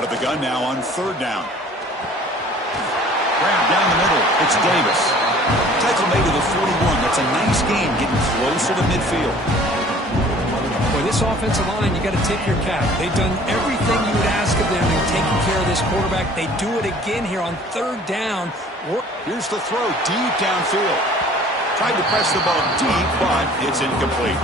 Out of the gun now on third down. Grab down the middle. It's Davis. Tackle made to the 41. That's a nice gain, getting closer to midfield. Boy, this offensive line, you got to tip your cap. They've done everything you would ask of them in taking care of this quarterback. They do it again here on third down. Here's the throw deep downfield. Tried to press the ball deep, but it's incomplete.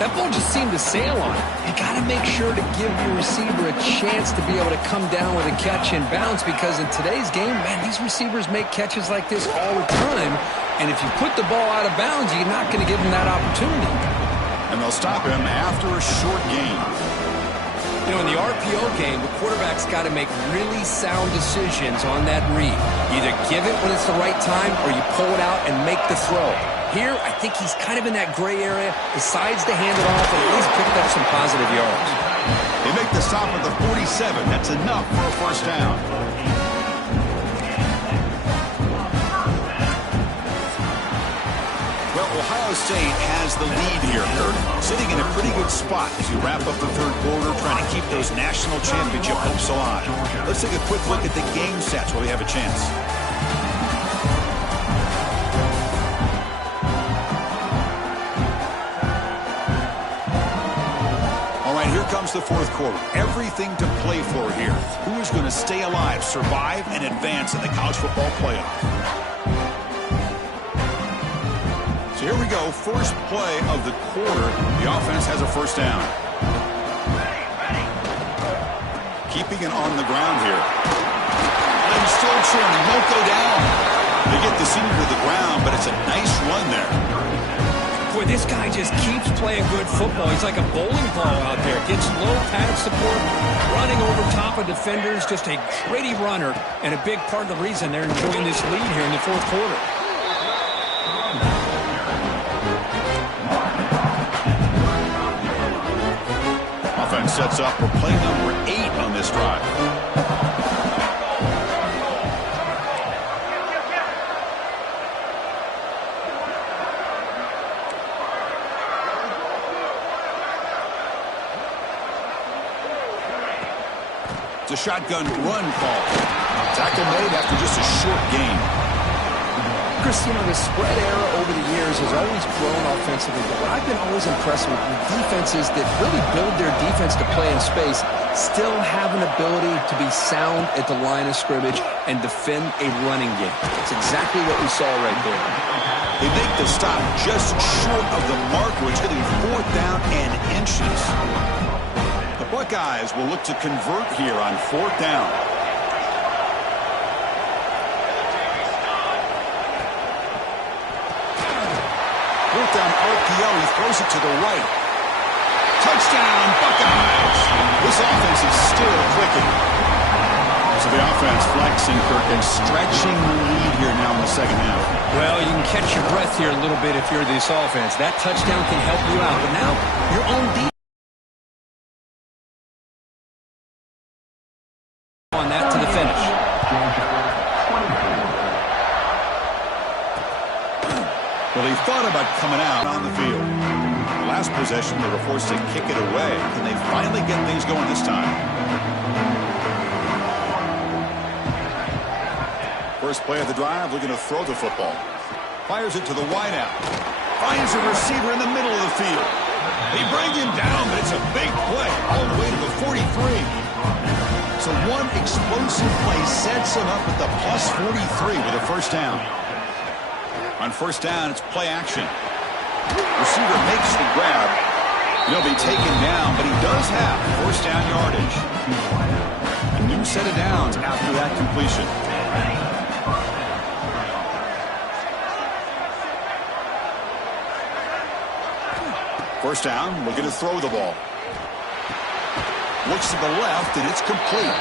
That ball just seemed to sail on it. You got to make sure to give your receiver a chance to be able to come down with a catch and bounce, because in today's game, man, these receivers make catches like this all the time. And if you put the ball out of bounds, you're not going to give them that opportunity. And they'll stop him after a short gain. You know, in the RPO game, the quarterback's got to make really sound decisions on that read. Either give it when it's the right time, or you pull it out and make the throw. Here, I think he's kind of in that gray area, decides to hand it off, and at least picked up some positive yards. They make the stop at the 47. That's enough for a first down. Well, Ohio State has the lead here, Kurt. Sitting in a pretty good spot as you wrap up the third quarter, trying to keep those national championship hopes alive. Let's take a quick look at the game stats while we have a chance. Here comes the fourth quarter. Everything to play for here. Who is going to stay alive, survive, and advance in the college football playoff? So here we go. First play of the quarter. The offense has a first down. Keeping it on the ground here. And still churning. Won't go down. They get the senior to the ground, but it's a nice run there. Boy, this guy just keeps playing good football. He's like a bowling ball out there. Gets low pad support, running over top of defenders. Just a gritty runner, and a big part of the reason they're enjoying this lead here in the fourth quarter. Offense sets up for play number 8 on this drive. A shotgun run call. Tackle made after just a short gain. Chris, you know, the spread era over the years has always grown offensively, but what I've been always impressed with defenses that really build their defense to play in space still have an ability to be sound at the line of scrimmage and defend a running game. That's exactly what we saw right there. They make the stop just short of the marker. It's going to be 4th down and inches. Buckeyes will look to convert here on 4th down. 4th down RPO. He throws it to the right. Touchdown, Buckeyes. This offense is still clicking. So the offense flexing, Kirk, and stretching the lead here now in the second half. Well, you can catch your breath here a little bit if you're this offense. That touchdown can help you out. But now, your own defense on that to the finish. Well, he thought about coming out on the field. The last possession, they were forced to kick it away. Can they finally get things going this time? First play of the drive, looking to throw the football. Fires it to the wideout. Finds a receiver in the middle of the field. They bring him down, but it's a big play all the way to the 43. So one explosive play sets him up at the plus 43 with a first down. On first down, it's play action. Receiver makes the grab. He'll be taken down, but he does have first down yardage. A new set of downs after that completion. First down, looking to throw the ball. Looks to the left, and it's complete.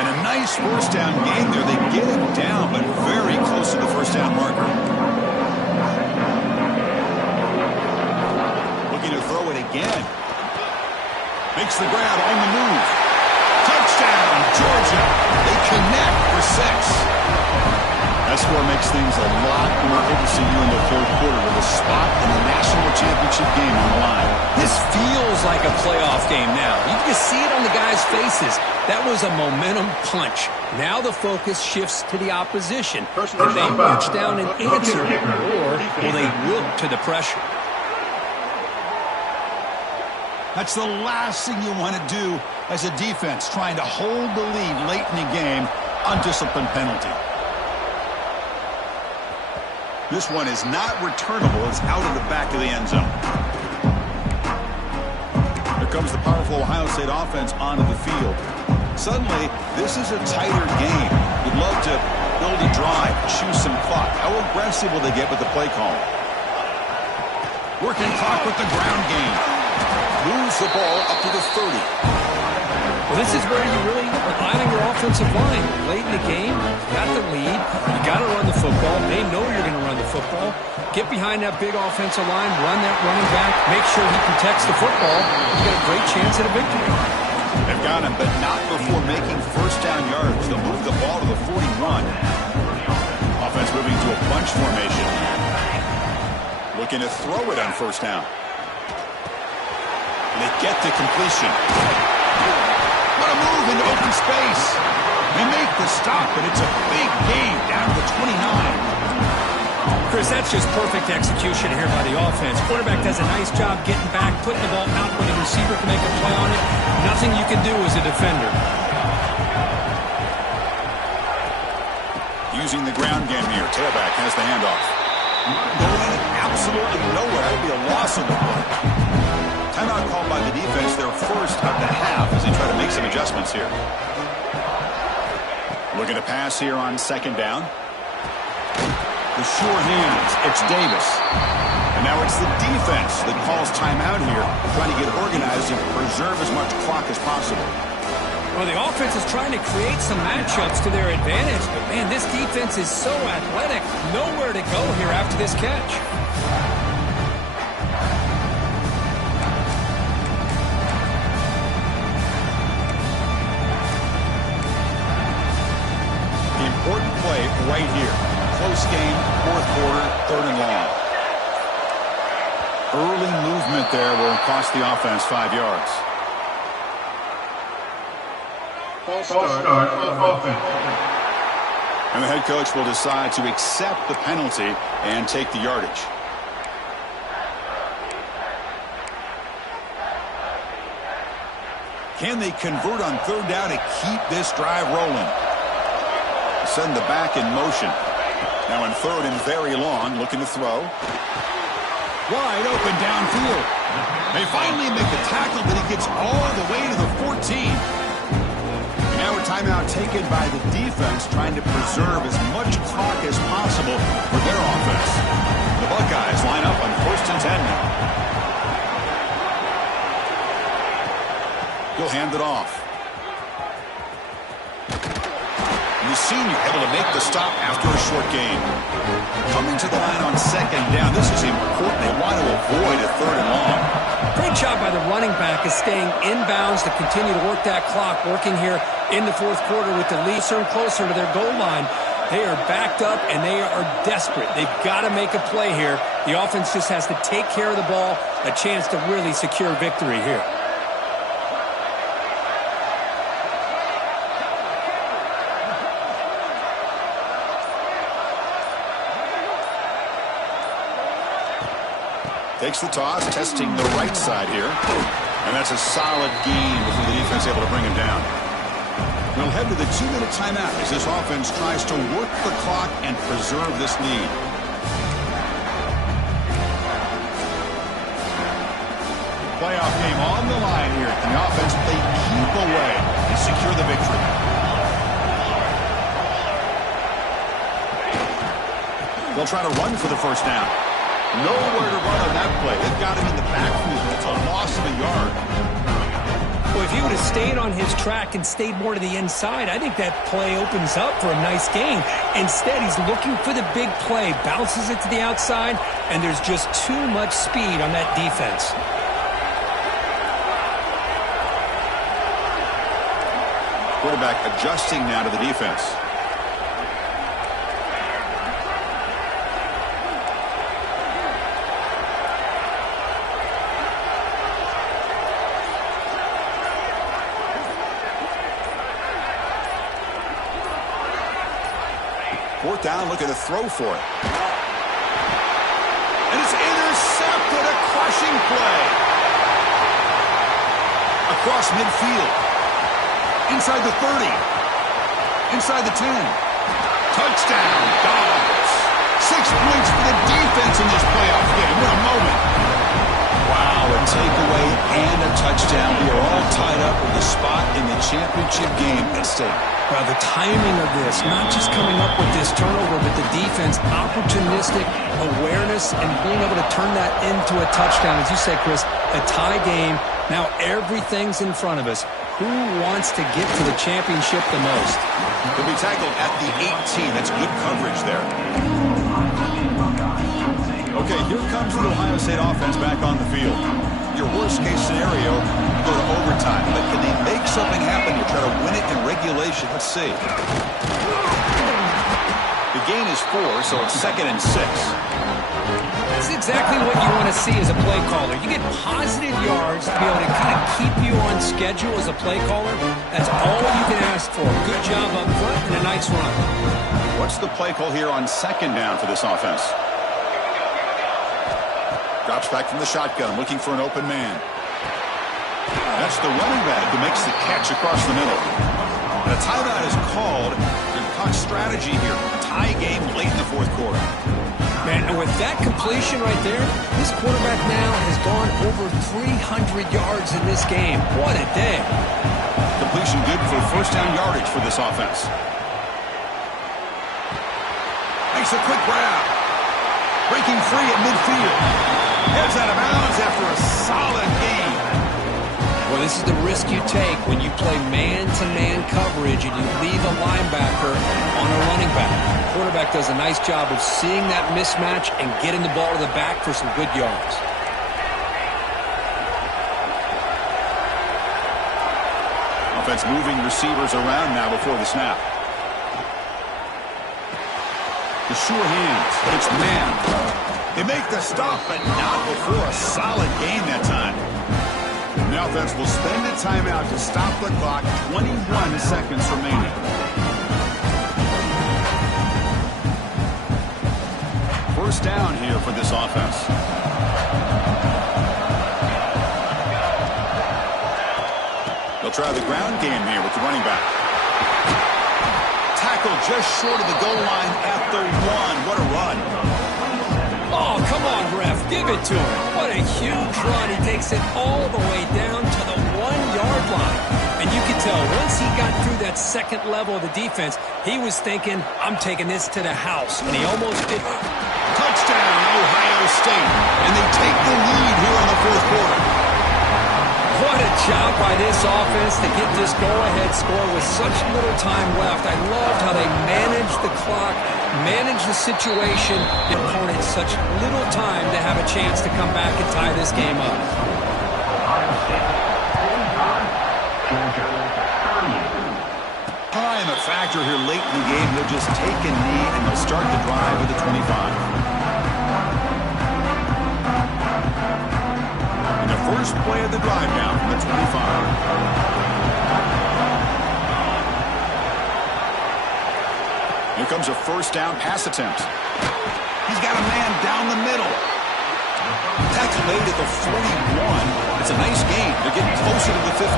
And a nice first down gain there. They get him down, but very close to the first down marker. Looking to throw it again. Makes the grab on the move. Touchdown, Georgia. They connect for 6. That score makes things a lot more interesting here in the fourth quarter with a spot in the national championship game on the line. This feels feels like a playoff game now. You can just see it on the guys' faces. That was a momentum punch. Now the focus shifts to the opposition. Will they march down and answer, or will they wilt to the pressure? That's the last thing you want to do as a defense, trying to hold the lead late in the game. Undisciplined penalty. This one is not returnable. It's out of the back of the end zone. Here comes the powerful Ohio State offense onto the field. Suddenly, this is a tighter game. You'd love to build a drive, choose some clock. How aggressive will they get with the play call? Working clock with the ground game. Moves the ball up to the 30. Well, this is where you really rely on your offensive line. Late in the game, you got the lead. You got to run the football. They know you're going to run the football. Get behind that big offensive line, run that running back, make sure he protects the football. You got a great chance at a victory. They've got him, but not before making first down yards. They'll move the ball to the 41. Offense moving to a bunch formation. Looking to throw it on first down. And they get to completion. What a move into open space. They make the stop, and it's a big gain down to the 29. Chris, that's just perfect execution here by the offense. Quarterback does a nice job getting back, putting the ball out when the receiver can make a play on it. Nothing you can do as a defender. Using the ground game here. Tailback has the handoff. Going absolutely nowhere. That would be a loss of the play. Timeout called by the defense, their first of the half, as they try to make some adjustments here. Looking to pass here on second down. The sure hands, it's Davis. And now it's the defense that calls timeout here, trying to get organized and preserve as much clock as possible. Well, the offense is trying to create some matchups to their advantage, but man, this defense is so athletic. Nowhere to go here after this catch. Important play right here. Close game, fourth quarter, third and long. Early movement there will cost the offense 5 yards. False start offense. And the head coach will decide to accept the penalty and take the yardage. Can they convert on third down to keep this drive rolling? Send the back in motion. Now in third and very long, looking to throw. Wide open downfield. They finally make the tackle, but he gets all the way to the 14. And now a timeout taken by the defense, trying to preserve as much clock as possible for their offense. The Buckeyes line up on first and 10 now. He'll hand it off. The senior able to make the stop after a short gain. Coming to the line on second down. This is important. They want to avoid a third and long. Great job by the running back is staying inbounds to continue to work that clock, working here in the fourth quarter with the lead closer to their goal line. They are backed up, and they are desperate. They've got to make a play here. The offense just has to take care of the ball, a chance to really secure victory here. Takes the toss, testing the right side here. And that's a solid gain before the defense able to bring him down. We'll head to the 2-minute timeout as this offense tries to work the clock and preserve this lead. Playoff game on the line here. The offense, they keep away and secure the victory. They'll try to run for the first down. Nowhere to run on that play. They've got him in the backfield. It's a loss of a yard. Well, if he would have stayed on his track and stayed more to the inside, I think that play opens up for a nice gain. Instead, he's looking for the big play, bounces it to the outside, and there's just too much speed on that defense. Quarterback adjusting now to the defense. Fourth down, looking to throw for it. And it's intercepted, a crushing play. Across midfield. Inside the 30. Inside the 10. Touchdown, Dogs. 6 points for the defense in this playoff game. What a moment. Wow, a takeaway and a touchdown. We are all tied up with a spot in the championship game at stake. Well, the timing of this, not just coming up with this turnover, but the defense, opportunistic awareness, and being able to turn that into a touchdown. As you said, Chris, a tie game. Now everything's in front of us. Who wants to get to the championship the most? He'll be tackled at the 18. That's good coverage there. Okay, here comes the Ohio State offense back on the field. Your worst-case scenario, you go to overtime. But can they make something happen to try to win it in regulation? Let's see. The gain is 4, so it's 2nd and 6. That's exactly what you want to see as a play caller. You get positive yards to be able to kind of keep you on schedule as a play caller. That's all you can ask for. Good job up front and a nice run. What's the play call here on 2nd down for this offense? Drops back from the shotgun, looking for an open man. That's the running back who makes the catch across the middle. And a timeout is called. They're talking strategy here. A tie game late in the 4th quarter. Man, and with that completion right there, this quarterback now has gone over 300 yards in this game. What a day. Completion good for first down yardage for this offense. Makes a quick grab. Breaking free at midfield. Heads out of bounds after a solid gain. Well, this is the risk you take when you play man-to-man coverage and you leave a linebacker on a running back. The quarterback does a nice job of seeing that mismatch and getting the ball to the back for some good yards. Offense moving receivers around now before the snap. The sure hands. It's man. They make the stop, but not before a solid gain that time. The offense will spend a timeout to stop the clock. 21 seconds remaining. First down here for this offense. They'll try the ground game here with the running back. Tackle just short of the goal line at the 1. What a run. Oh, come on, ref. Give it to him. What a huge run. He takes it all the way down to the 1-yard line. And you can tell once he got through that second level of the defense, he was thinking, I'm taking this to the house. And he almost did. Touchdown, Ohio State. And they take the lead here in the 4th quarter. What a job by this offense to get this go-ahead score with such little time left. I loved how they managed the clock, managed the situation, and opponent such little time to have a chance to come back and tie this game up. Time a factor here late in the game. They'll just take a knee and they'll start the drive with the 25. First play of the drive now from the 25. Here comes a first down pass attempt. He's got a man down the middle. Tackle made at the 41. It's a nice gain. They're getting closer to the 50.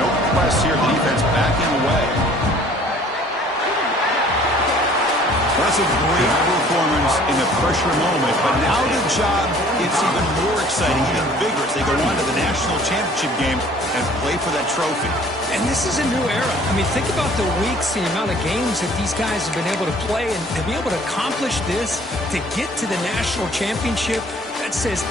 No press here. The defense backing away. That's a great performance in a pressure moment, but now the job gets even more exciting, even bigger as they go on to the national championship game and play for that trophy. And this is a new era. I mean, think about the weeks, the amount of games that these guys have been able to play, and to be able to accomplish this, to get to the national championship, that says